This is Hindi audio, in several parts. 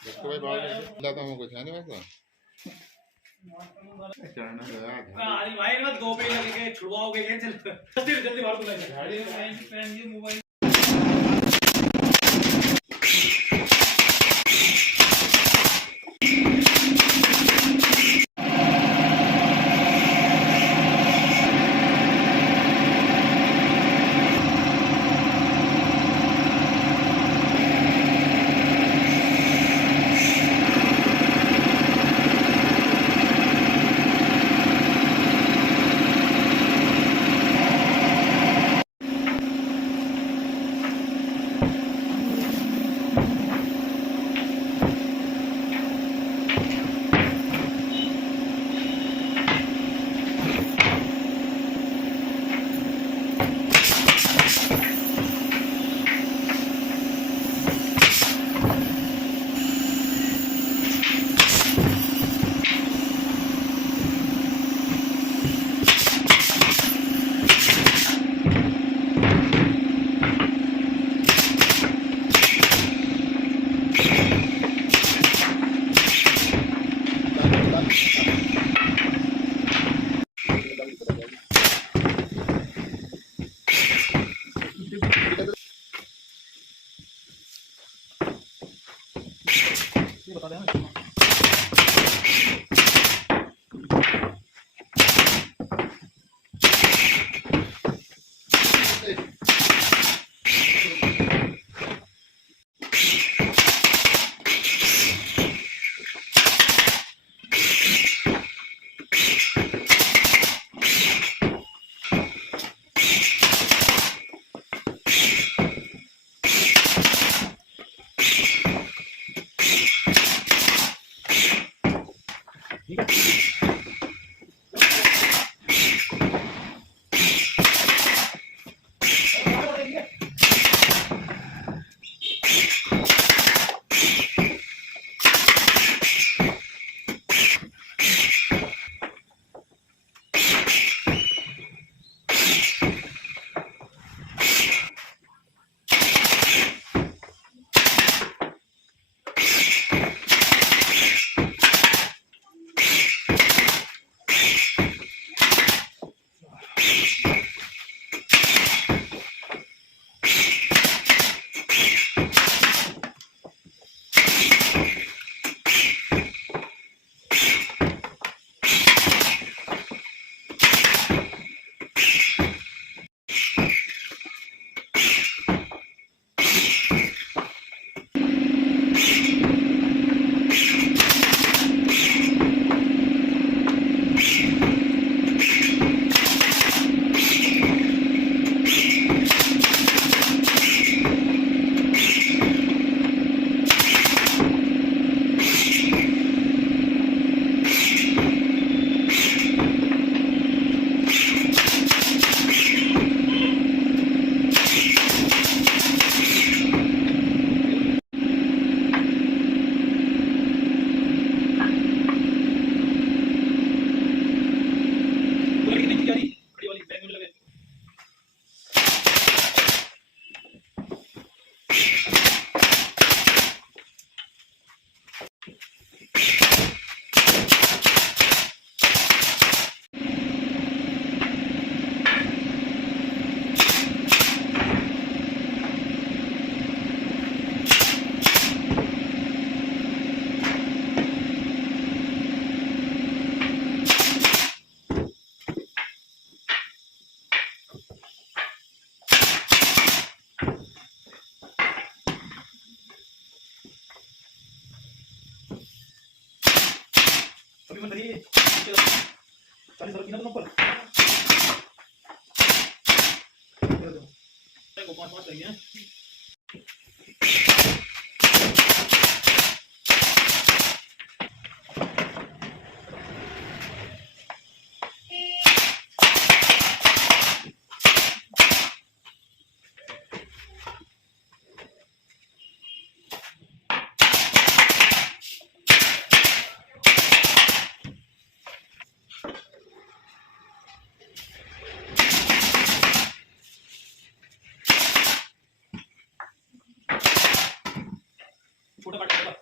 इसको भाई बाहर लाता हूँ कुछ है नहीं वैसा चढ़ना तो यार अरे भाई मत दो पे लगे छुड़वाओगे क्या चल जल्दी जल्दी बाहर बुला गाड़ी में फ्रेंड ये मोबाइल बता देना अभी मत करिए चालीस कितना नंबर को पाँच पाँच चाहिए छोटा काट देगा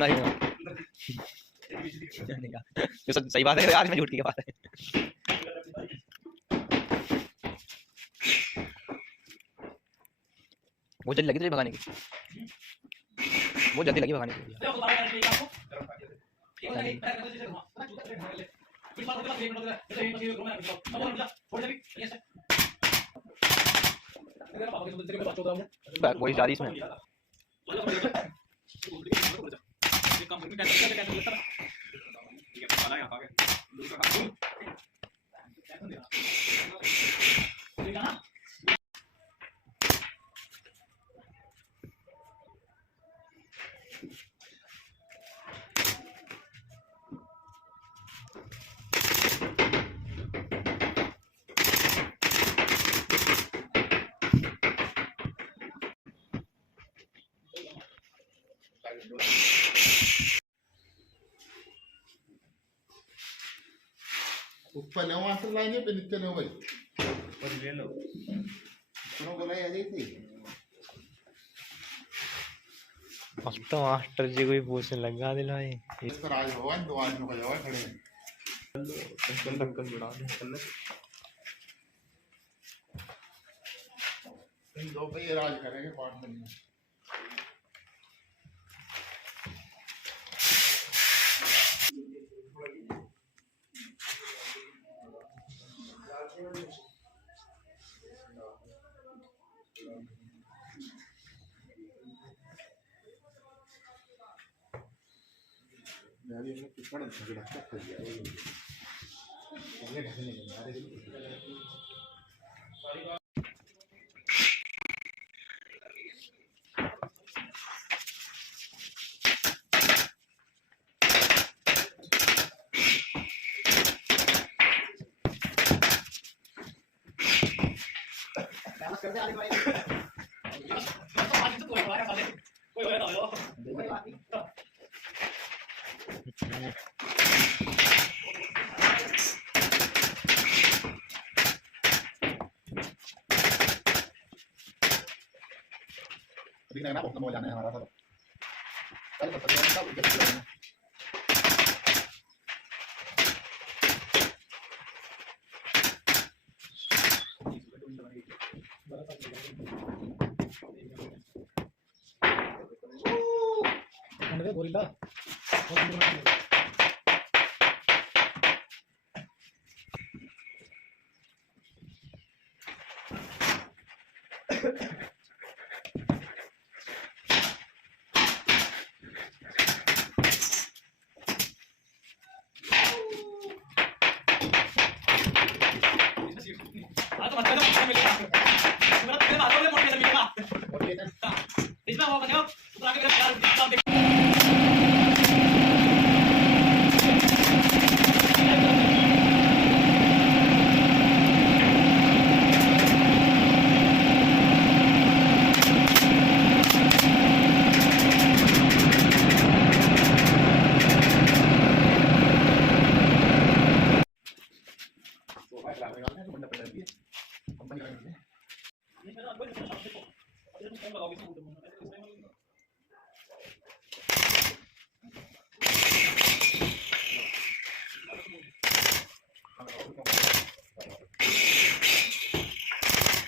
नहीं जो सही बात है आज मैं झूठ की बात है। वो जल्दी लगी तुझे भगाने की, वो जल्दी लगी भगाने की। वही जा रही इसमें ऊपर न वासर लाइने पे नीचे न भाई पर ले लो सुनो बोला आ जाई थी अब तो मास्टर जी को ही पूछने लगा दिलाए इस पर आज भगवान दो आदमी को जावा खड़े हैं अंकल बुला दे इन दो पे राज करेंगे पार्टनर में यार ये कितना झगड़ा कर दिया ये पहले ढकने नहीं आ रहे बस कर दे आगे भाई आज तो कोई हमारे साले कोई होया ना हो कोई बात नहीं अभी ना बहुत कम हो जाना है हमारा सब कल पता नहीं कब जल्दी अंदर गोरिल्ला आ तो मत करो मिलेगा मेरा पहले बात हो गया मोटिवेशन मिलेगा इसमें वो बताओ तो आगे मेरा प्यार देख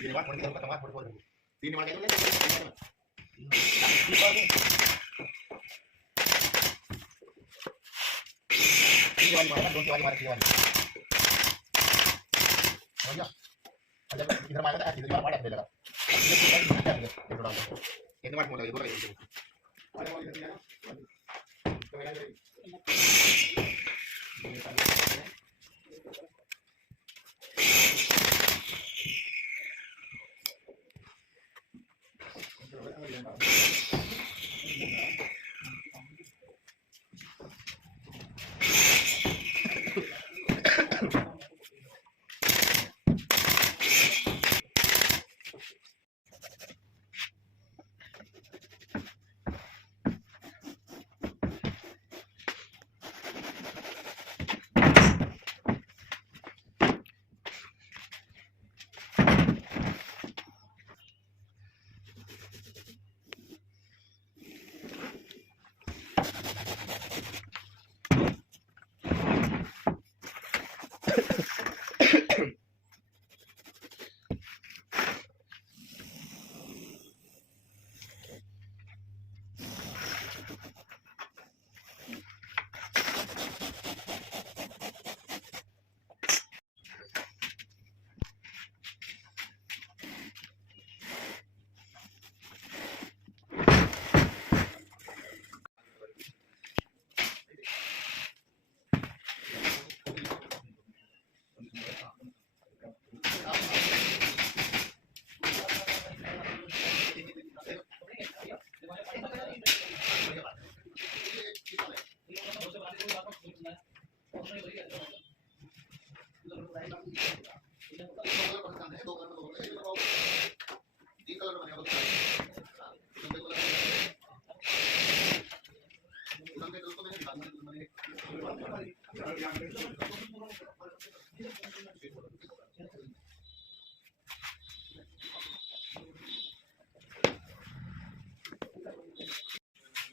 ये बात थोड़ी खत्म बात थोड़ी तीन बार कहते हैं तीन वाली मारना दो वाली मारना तीन वाली हो गया अगर इधर मारना है इधर मारना दे लगा ये थोड़ा ये मार मोड़ ये बोल रही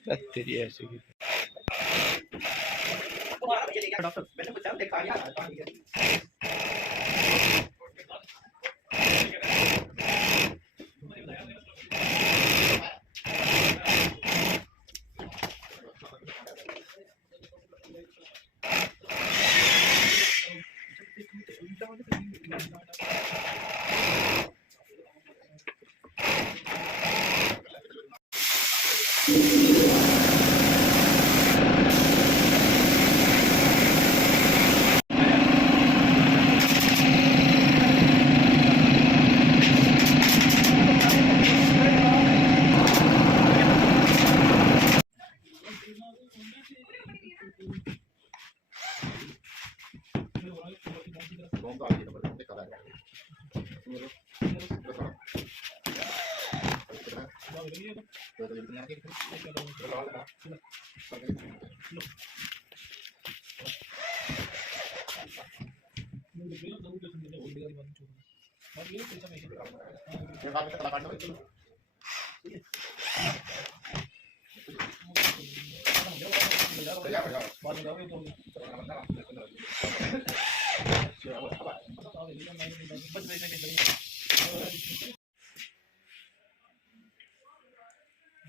तेरी ऐसी की डॉक्टर मैंने कुछ देखा कौन सा आगे नंबर देखा है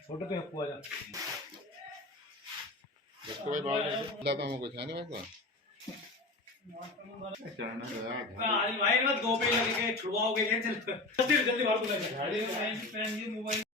छोटे पे आपको आ जा इसको भाई बाहर लाता हूँ कुछ है नहीं वैसा चढ़ना है अरे भाई मैं 2 पे लगे छुड़वाओगे ये चल जल्दी जल्दी मार दूंगा गाड़ी में मोबाइल